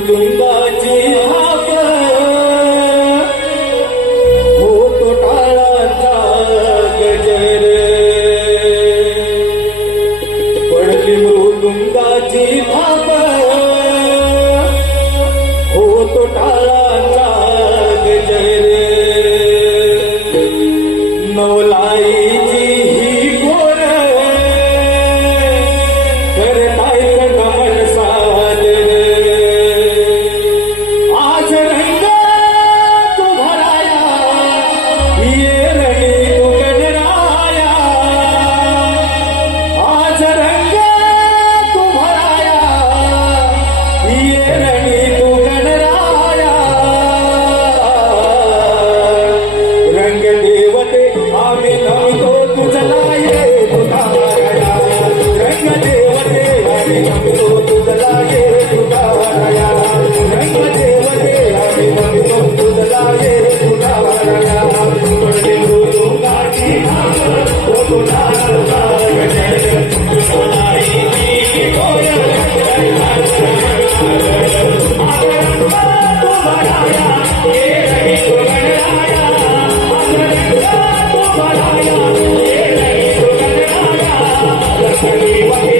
Thank you. Hey,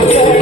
Lord.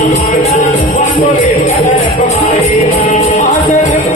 Thank you.